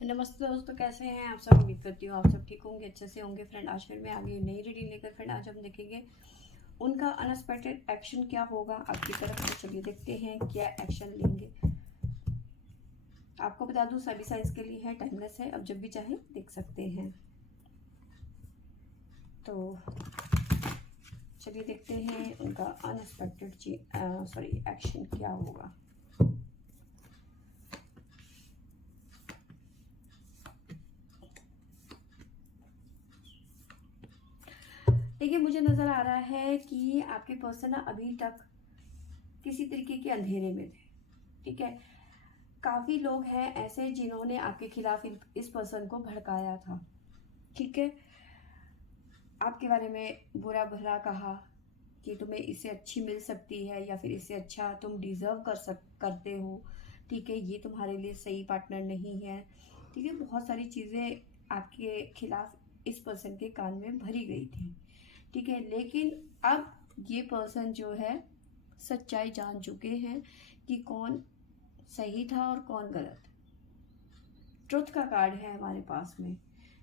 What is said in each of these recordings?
नमस्ते दोस्तों, कैसे हैं आप सब। उम्मीद करती हूँ आप सब ठीक होंगे, अच्छे से होंगे। फ्रेंड, आज फिर मैं आगे नई रीडिंग लेकर फ्रेंड आज हम देखेंगे उनका अनएक्सपेक्टेड एक्शन क्या होगा आपकी तरफ से। चलिए देखते हैं क्या एक्शन लेंगे। आपको बता दूं सभी साइज के लिए है, टाइमलेस है, अब जब भी चाहे देख सकते हैं। तो चलिए देखते हैं उनका अनएक्सपेक्टेड एक्शन क्या होगा। देखिए, मुझे नज़र आ रहा है कि आपके पर्सन अभी तक किसी तरीके के अंधेरे में थे। ठीक है, काफ़ी लोग हैं ऐसे जिन्होंने आपके खिलाफ इस पर्सन को भड़काया था। ठीक है, आपके बारे में बुरा भला कहा कि तुम्हें इससे अच्छी मिल सकती है या फिर इससे अच्छा तुम डिज़र्व करते हो। ठीक है, ये तुम्हारे लिए सही पार्टनर नहीं है। ठीक है, बहुत सारी चीज़ें आपके खिलाफ इस पर्सन के कान में भरी गई थी। ठीक है, लेकिन अब ये पर्सन जो है सच्चाई जान चुके हैं कि कौन सही था और कौन गलत। ट्रुथ का कार्ड है हमारे पास में।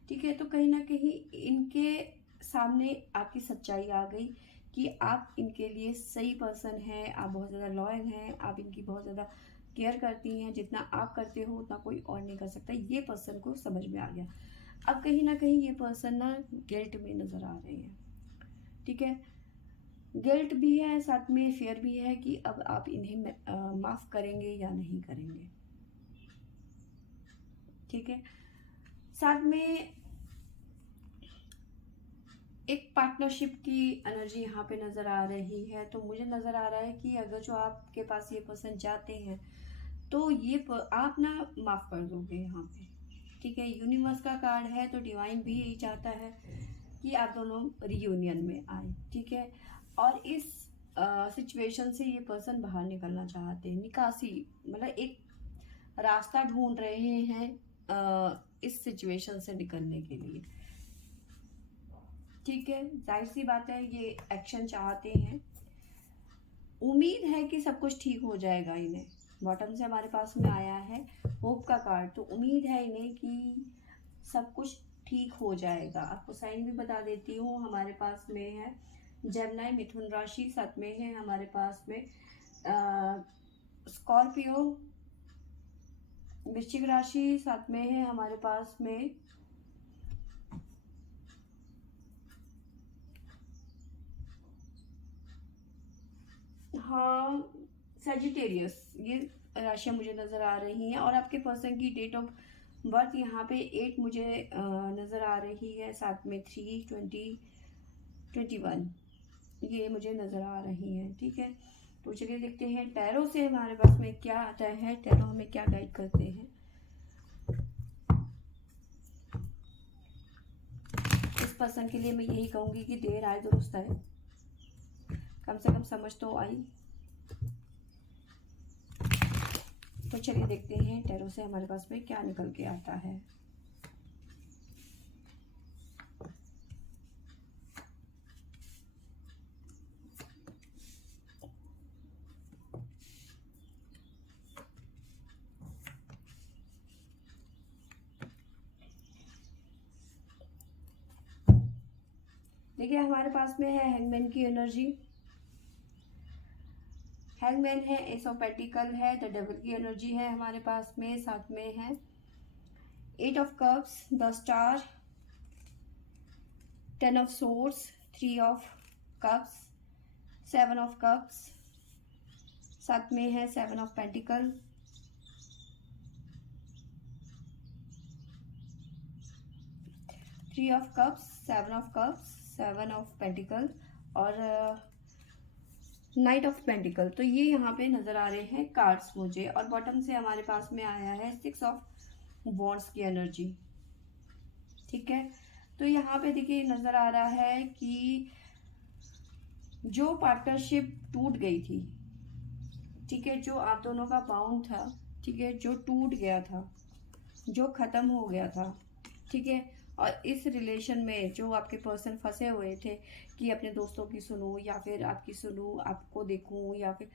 ठीक है, तो कहीं ना कहीं इनके सामने आपकी सच्चाई आ गई कि आप इनके लिए सही पर्सन हैं, आप बहुत ज़्यादा लॉयल हैं, आप इनकी बहुत ज़्यादा केयर करती हैं। जितना आप करते हो उतना कोई और नहीं कर सकता। ये पर्सन को समझ में आ गया। अब कहीं ना कहीं ये पर्सन ना गिल्ट में नज़र आ रहे हैं। ठीक है, गिल्ट भी है, साथ में फेयर भी है कि अब आप इन्हें माफ़ करेंगे या नहीं करेंगे। ठीक है, साथ में एक पार्टनरशिप की एनर्जी यहाँ पे नज़र आ रही है। तो मुझे नज़र आ रहा है कि अगर जो आपके पास ये पर्सन जाते हैं तो आप ना माफ़ कर दोगे यहाँ पे। ठीक है, यूनिवर्स का कार्ड है तो डिवाइन भी यही चाहता है कि आप दोनों रियूनियन में आए। ठीक है, और इस सिचुएशन से ये पर्सन बाहर निकलना चाहते हैं, निकासी मतलब एक रास्ता ढूंढ रहे हैं इस सिचुएशन से निकलने के लिए। ठीक है, जाहिर सी बात है ये एक्शन चाहते हैं। उम्मीद है कि सब कुछ ठीक हो जाएगा इन्हें। बॉटम से हमारे पास में आया है होप का कार्ड, तो उम्मीद है इन्हें कि सब कुछ ठीक हो जाएगा। आपको साइन भी बता देती हूँ, हमारे पास में है जेमिनी मिथुन राशि, साथ में है हमारे पास में स्कॉर्पियो वृश्चिक राशि, साथ में है हमारे पास में हाँ सेजिटेरियस। ये राशियाँ मुझे नज़र आ रही हैं। और आपके पर्सन की डेट ऑफ बर्थ यहाँ पे 8 मुझे नज़र आ रही है, साथ में 3/20/21 ये मुझे नज़र आ रही है। ठीक है, तो चलिए देखते हैं टैरो से हमारे पास में क्या आता है, टैरो हमें क्या गाइड करते हैं। इस पर्सन के लिए मैं यही कहूँगी कि देर आए दुरुस्त आए, कम से कम समझ तो आई। तो चलिए देखते हैं टैरो से हमारे पास में क्या निकल के आता है। देखिए, हमारे पास में है हैंगमैन की एनर्जी। हैंगमैन है, एस ऑफ पेंटिकल है, द डेविल की एनर्जी है हमारे पास में, साथ में है 8 of cups, the star, 10 of swords, 3 of cups, 7 of cups, साथ में है 7 of pentacle, 3 of cups, 7 of cups, 7 of pentacle और नाइट ऑफ पेंटिकल। तो ये यहाँ पे नजर आ रहे हैं कार्ड्स मुझे। और बॉटम से हमारे पास में आया है 6 ऑफ वॉन्ड्स की एनर्जी। ठीक है, तो यहाँ पे देखिए नजर आ रहा है कि जो पार्टनरशिप टूट गई थी, ठीक है, जो आप दोनों का बाउंड था, ठीक है, जो टूट गया था, जो खत्म हो गया था। ठीक है, और इस रिलेशन में जो आपके पर्सन फंसे हुए थे कि अपने दोस्तों की सुनूं या फिर आपकी सुनूं, आपको देखूं, या फिर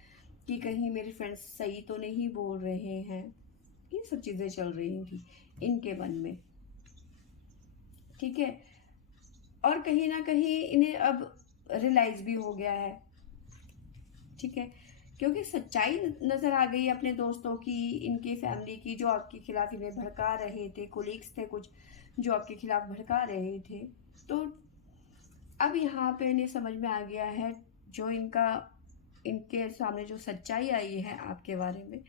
कि कहीं मेरे फ्रेंड्स सही तो नहीं बोल रहे हैं। ये सब चीज़ें चल रही थी इनके मन में, ठीक है। और कहीं ना कहीं इन्हें अब रियलाइज भी हो गया है, ठीक है, क्योंकि सच्चाई नजर आ गई अपने दोस्तों की, इनकी फैमिली की, जो आपके खिलाफ इन्हें भड़का रहे थे, कोलीग्स थे कुछ जो आपके खिलाफ भड़का रहे थे। तो अब यहाँ पे इन्हें समझ में आ गया है जो इनके सामने जो सच्चाई आई है आपके बारे में,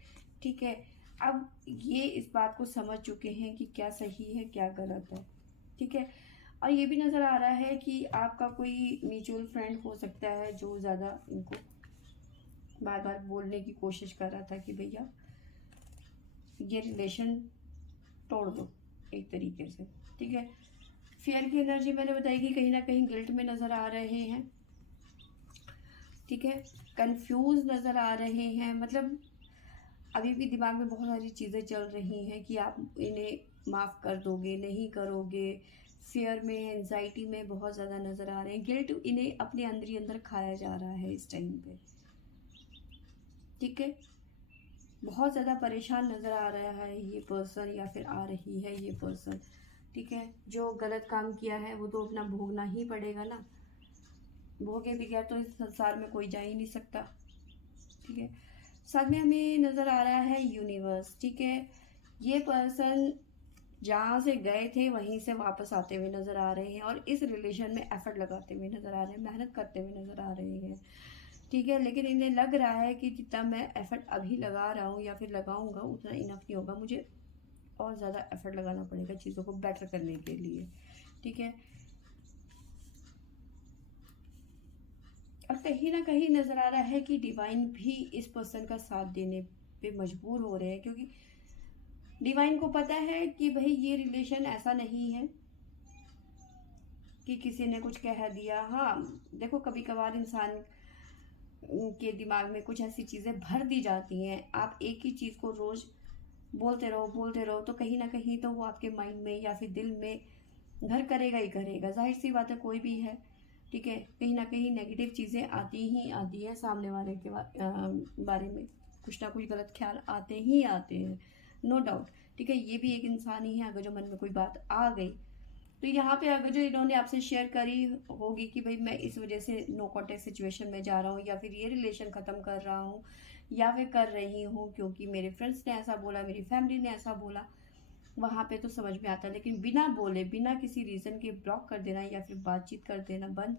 ठीक है। अब ये इस बात को समझ चुके हैं कि क्या सही है क्या गलत है, ठीक है। और ये भी नज़र आ रहा है कि आपका कोई म्यूचुअल फ्रेंड हो सकता है जो ज़्यादा इनको बार बार बोलने की कोशिश कर रहा था कि भैया ये रिलेशन तोड़ दो एक तरीके से, ठीक है। फेयर की एनर्जी मैंने बताई कि कहीं ना कहीं गिल्ट में नज़र आ रहे हैं, ठीक है, कंफ्यूज नज़र आ रहे हैं, मतलब अभी भी दिमाग में बहुत सारी चीज़ें चल रही हैं कि आप इन्हें माफ़ कर दोगे नहीं करोगे। फेयर में, एंजाइटी में बहुत ज़्यादा नज़र आ रहे हैं, गिल्ट इन्हें अपने अंदर ही अंदर खाया जा रहा है इस टाइम पे, ठीक है। बहुत ज़्यादा परेशान नज़र आ रहा है ये पर्सन या फिर आ रही है ये पर्सन, ठीक है। जो गलत काम किया है वो तो अपना भोगना ही पड़ेगा ना, भोगे बगैर तो इस संसार में कोई जा ही नहीं सकता, ठीक है। साथ में हमें नज़र आ रहा है यूनिवर्स, ठीक है। ये पर्सन जहाँ से गए थे वहीं से वापस आते हुए नज़र आ रहे हैं और इस रिलेशन में एफर्ट लगाते हुए नज़र आ रहे हैं, मेहनत करते हुए नज़र आ रहे हैं, ठीक है। लेकिन इन्हें लग रहा है कि जितना मैं एफर्ट अभी लगा रहा हूँ या फिर लगाऊंगा उतना इनफ नहीं होगा, मुझे और ज़्यादा एफर्ट लगाना पड़ेगा चीज़ों को बेटर करने के लिए, ठीक है। और कहीं ना कहीं नज़र आ रहा है कि डिवाइन भी इस पर्सन का साथ देने पे मजबूर हो रहे हैं, क्योंकि डिवाइन को पता है कि भाई ये रिलेशन ऐसा नहीं है कि किसी ने कुछ कह दिया। हाँ, देखो कभी कभार इंसान के दिमाग में कुछ ऐसी चीज़ें भर दी जाती हैं, आप एक ही चीज़ को रोज़ बोलते रहो तो कहीं ना कहीं तो वो आपके माइंड में या फिर दिल में घर करेगा ही करेगा, जाहिर सी बात है, कोई भी है, ठीक है। कहीं ना कहीं नेगेटिव चीज़ें आती ही आती है, सामने वाले के बारे में कुछ ना कुछ गलत ख्याल आते ही आते हैं, नो डाउट, ठीक है। ये भी एक इंसान ही है, अगर जो मन में कोई बात आ गई तो यहाँ पे अगर जो इन्होंने आपसे शेयर करी होगी कि भाई मैं इस वजह से नो कॉन्टेक्ट सिचुएशन में जा रहा हूँ या फिर ये रिलेशन ख़त्म कर रहा हूँ या फिर कर रही हूँ क्योंकि मेरे फ्रेंड्स ने ऐसा बोला, मेरी फैमिली ने ऐसा बोला, वहाँ पे तो समझ में आता है। लेकिन बिना बोले, बिना किसी रीज़न के ब्लॉक कर देना या फिर बातचीत कर देना बंद,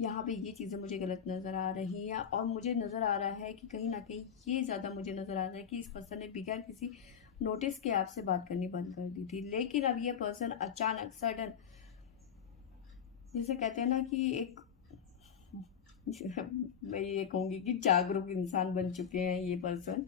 यहाँ पे ये चीज़ें मुझे गलत नज़र आ रही हैं। और मुझे नज़र आ रहा है कि कहीं ना कहीं ये ज़्यादा मुझे नज़र आ रहा है कि इस पर्सन ने बगैर किसी नोटिस के आपसे बात करनी बंद कर दी थी, लेकिन अब ये पर्सन अचानक सडन, जैसे कहते हैं ना कि एक मैं ये कहूँगी कि जागरूक इंसान बन चुके हैं ये पर्सन।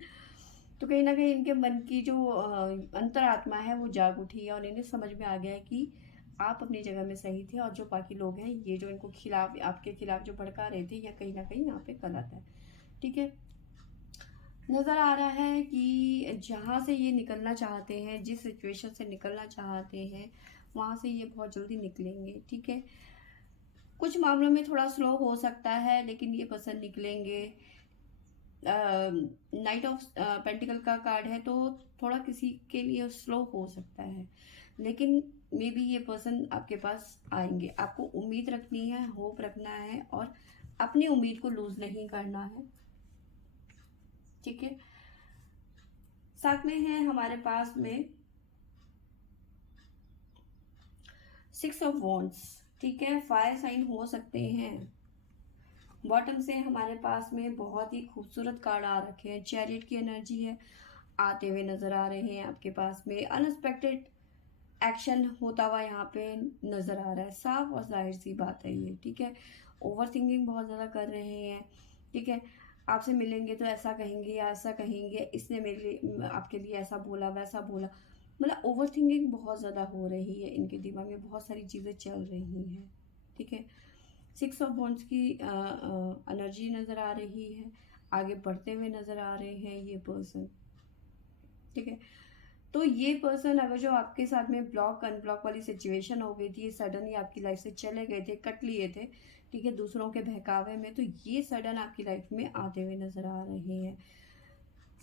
तो कहीं ना कहीं इनके मन की जो अंतरात्मा है वो जाग उठी है और इन्हें समझ में आ गया है कि आप अपनी जगह में सही थे और जो बाकी लोग हैं ये जो इनको खिलाफ, आपके खिलाफ जो भड़का रहे थे, या कहीं ना कहीं यहाँ पे गलत है, ठीक है। नज़र आ रहा है कि जहाँ से ये निकलना चाहते हैं, जिस सिचुएशन से निकलना चाहते हैं, वहाँ से ये बहुत जल्दी निकलेंगे, ठीक है। कुछ मामलों में थोड़ा स्लो हो सकता है लेकिन ये पर्सन निकलेंगे। नाइट ऑफ पेंटिकल का कार्ड है तो थोड़ा किसी के लिए स्लो हो सकता है, लेकिन मे बी ये पर्सन आपके पास आएंगे। आपको उम्मीद रखनी है, होप रखना है और अपनी उम्मीद को लूज नहीं करना है, ठीक है। साथ में है हमारे पास में 6 ऑफ वॉन्ड्स, ठीक है। फायर साइन हो सकते हैं। बॉटम से हमारे पास में बहुत ही खूबसूरत कार्ड आ रखे हैं, चैरियट की एनर्जी है, आते हुए नजर आ रहे हैं आपके पास में। अनएक्सपेक्टेड एक्शन होता हुआ यहाँ पे नजर आ रहा है, साफ और जाहिर सी बात है ये, ठीक है। ओवर थिंकिंग बहुत ज़्यादा कर रहे हैं, ठीक है। आपसे मिलेंगे तो ऐसा कहेंगे या ऐसा कहेंगे, इसने मेरे लिए, आपके लिए ऐसा बोला वैसा बोला, मतलब ओवर थिंकिंग बहुत ज़्यादा हो रही है, इनके दिमाग में बहुत सारी चीज़ें चल रही हैं, ठीक है। 6 ऑफ वॉन्ड्स की एनर्जी नज़र आ रही है, आगे बढ़ते हुए नज़र आ रहे हैं ये पर्सन, ठीक है। तो ये पर्सन अगर जो आपके साथ में ब्लॉक अनब्लॉक वाली सिचुएशन हो गई थी, सडनली आपकी लाइफ से चले गए थे, कट लिए थे, ठीक है, दूसरों के बहकावे में, तो ये सडन आपकी लाइफ में आते हुए नज़र आ रहे हैं।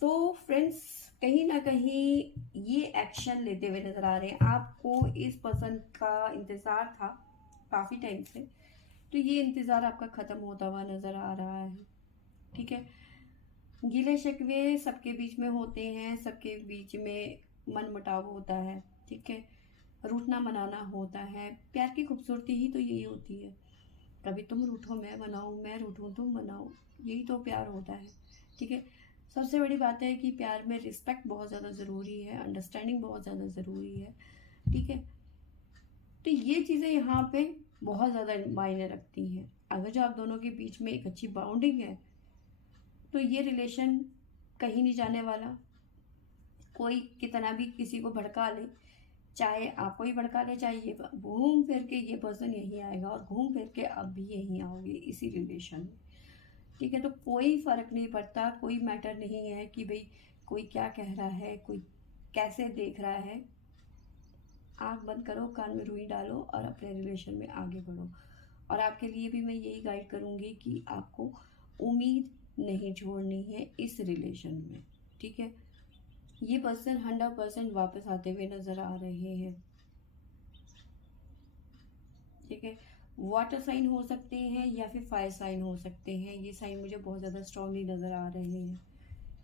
तो फ्रेंड्स, कहीं ना कहीं ये एक्शन लेते हुए नज़र आ रहे हैं। आपको इस पर्सन का इंतज़ार था काफ़ी टाइम से, तो ये इंतज़ार आपका ख़त्म होता हुआ नज़र आ रहा है। ठीक है, गिले शिकवे सबके बीच में होते हैं, सबके बीच में मनमुटाव होता है। ठीक है, रूठना मनाना होता है। प्यार की खूबसूरती ही तो यही होती है, कभी तुम रूठो मैं मनाऊं, मैं रूठूं तुम मनाओ, यही तो प्यार होता है। ठीक है, सबसे बड़ी बात है कि प्यार में रिस्पेक्ट बहुत ज़्यादा ज़रूरी है, अंडरस्टैंडिंग बहुत ज़्यादा ज़रूरी है। ठीक है, तो ये चीज़ें यहाँ पे बहुत ज़्यादा मायने रखती हैं। अगर जो आप दोनों के बीच में एक अच्छी बाउंडिंग है, तो ये रिलेशन कहीं नहीं जाने वाला। कोई कितना भी किसी को भड़का ले, चाहे आपको ही भड़का ले, चाहे ये घूम फिर के ये पर्सन यहीं आएगा और घूम फिर के आप भी यहीं आओगे इसी रिलेशन में। ठीक है, तो कोई फर्क नहीं पड़ता, कोई मैटर नहीं है कि भाई कोई क्या कह रहा है, कोई कैसे देख रहा है। आंख बंद करो, कान में रुई डालो और अपने रिलेशन में आगे बढ़ो। और आपके लिए भी मैं यही गाइड करूँगी कि आपको उम्मीद नहीं छोड़नी है इस रिलेशन में। ठीक है, ये पर्सन 100% वापस आते हुए नज़र आ रहे हैं। ठीक है, वाटर साइन हो सकते हैं या फिर फायर साइन हो सकते हैं। ये साइन मुझे बहुत ज़्यादा स्ट्रांगली नज़र आ रहे हैं।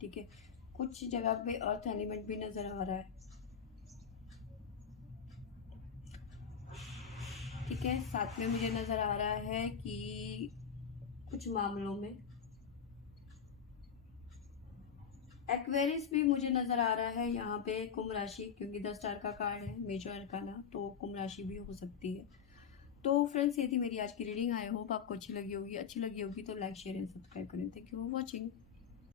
ठीक है, कुछ जगह पे अर्थ एलिमेंट भी नज़र आ रहा है। ठीक है, साथ में मुझे नज़र आ रहा है कि कुछ मामलों में एक्वेरियस भी मुझे नज़र आ रहा है यहाँ पे। कुंभ राशि, क्योंकि 10 स्टार का कार्ड है मेजर अरकाना, तो कुंभ राशि भी हो सकती है। तो फ्रेंड्स, ये थी मेरी आज की रीडिंग। आई होप आपको अच्छी लगी होगी। अच्छी लगी होगी तो लाइक शेयर एंड सब्सक्राइब करें। Thank you for watching.